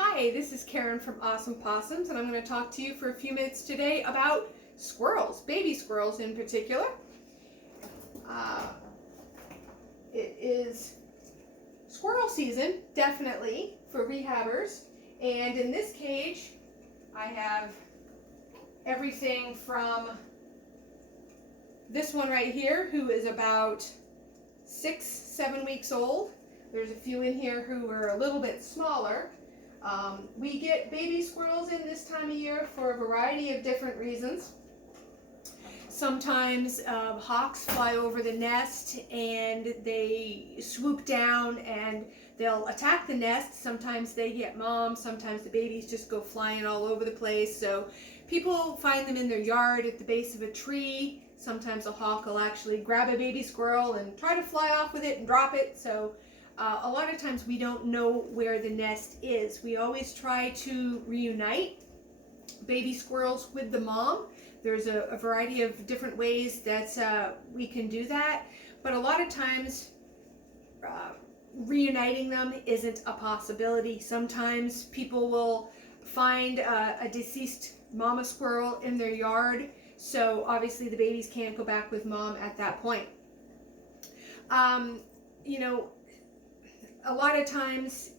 Hi, this is Karen from Awesome Possums, and I'm going to talk to you for a few minutes today about squirrels, baby squirrels in particular. It is squirrel season, definitely, for rehabbers, and in this cage I have everything from this one right here, who is about 6-7 weeks old. There's a few in here who are a little bit smaller. We get baby squirrels in this time of year for a variety of different reasons. Sometimes hawks fly over the nest and they swoop down and they'll attack the nest. Sometimes they get mom, sometimes the babies just go flying all over the place. So people find them in their yard at the base of a tree. Sometimes a hawk will actually grab a baby squirrel and try to fly off with it and drop it. So a lot of times we don't know where the nest is. We always try to reunite baby squirrels with the mom. There's a variety of different ways that we can do that, but a lot of times reuniting them isn't a possibility. Sometimes people will find a deceased mama squirrel in their yard, so obviously the babies can't go back with mom at that point. You know, a lot of times,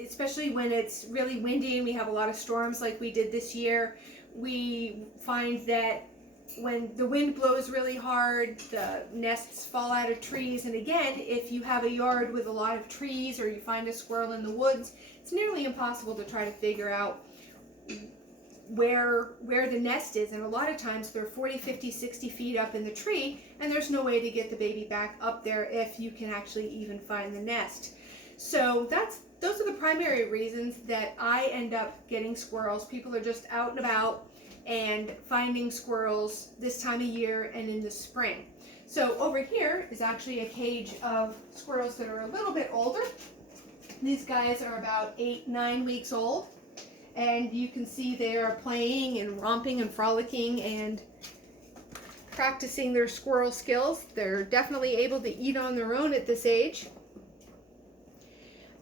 especially when it's really windy and we have a lot of storms like we did this year, we find that when the wind blows really hard, the nests fall out of trees. And again, if you have a yard with a lot of trees or you find a squirrel in the woods, it's nearly impossible to try to figure out where the nest is. And a lot of times they're 40, 50, 60 feet up in the tree, and there's no way to get the baby back up there if you can actually even find the nest. So those are the primary reasons that I end up getting squirrels. People are just out and about and finding squirrels this time of year and in the spring. So over here is actually a cage of squirrels that are a little bit older. These guys are about 8-9 weeks old. And you can see they are playing and romping and frolicking and practicing their squirrel skills. They're definitely able to eat on their own at this age.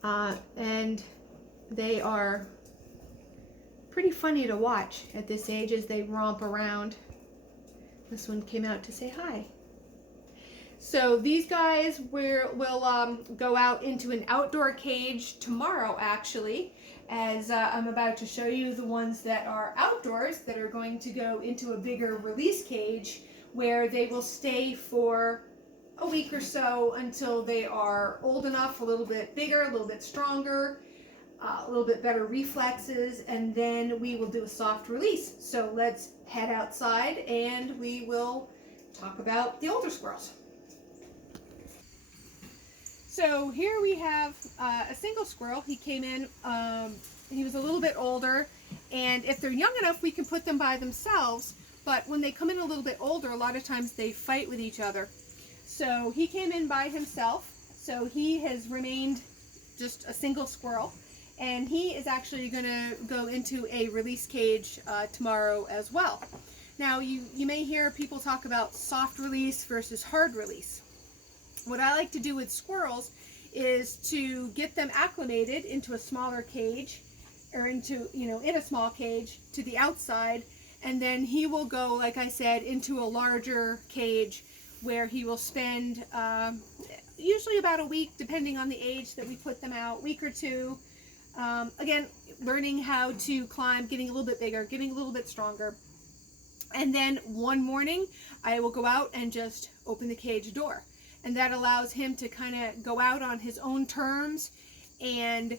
And they are pretty funny to watch at this age as they romp around. This one came out to say hi. So these guys will go out into an outdoor cage tomorrow, actually, as I'm about to show you the ones that are outdoors that are going to go into a bigger release cage where they will stay for a week or so until they are old enough, a little bit bigger, a little bit stronger, a little bit better reflexes, and then we will do a soft release. So let's head outside and we will talk about the older squirrels. So here we have a single squirrel. He came in, he was a little bit older, and if they're young enough we can put them by themselves, but when they come in a little bit older, a lot of times they fight with each other. So he came in by himself, so he has remained just a single squirrel, and he is actually going to go into a release cage tomorrow as well. Now you may hear people talk about soft release versus hard release. What I like to do with squirrels is to get them acclimated into a smaller cage, or into, in a small cage to the outside, and then he will go, like I said, into a larger cage where he will spend usually about a week, depending on the age that we put them out, week or two. Again, learning how to climb, getting a little bit bigger, getting a little bit stronger. And then one morning, I will go out and just open the cage door. And that allows him to kind of go out on his own terms and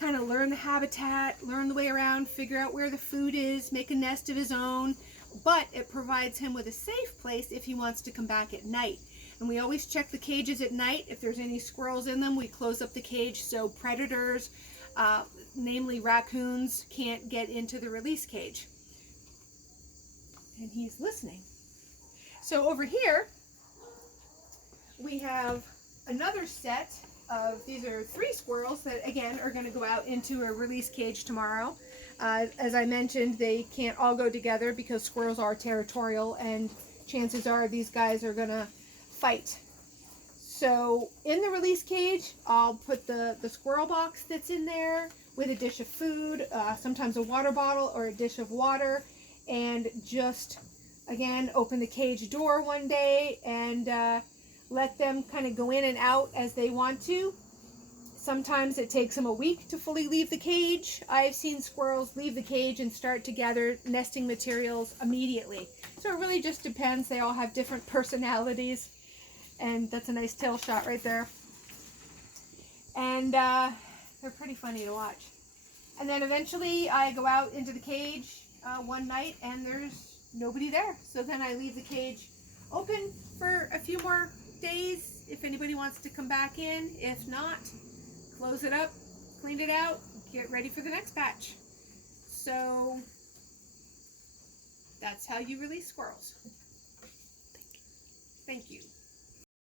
kind of learn the habitat, learn the way around, figure out where the food is, make a nest of his own. But it provides him with a safe place if he wants to come back at night. And we always check the cages at night. If there's any squirrels in them, we close up the cage so predators, namely raccoons, can't get into the release cage. And he's listening. So over here, we have another set of, these are 3 squirrels that again are going to go out into a release cage tomorrow. As I mentioned, they can't all go together because squirrels are territorial and chances are these guys are going to fight. So in the release cage, I'll put the squirrel box that's in there with a dish of food, sometimes a water bottle or a dish of water, and just, again, open the cage door one day and let them kind of go in and out as they want to. Sometimes it takes them a week to fully leave the cage. I've seen squirrels leave the cage and start to gather nesting materials immediately. So it really just depends. They all have different personalities. And that's a nice tail shot right there. And they're pretty funny to watch. And then eventually I go out into the cage one night and there's nobody there. So then I leave the cage open for a few more days if anybody wants to come back in. If not, close it up, clean it out, get ready for the next batch. So that's how you release squirrels. Thank you.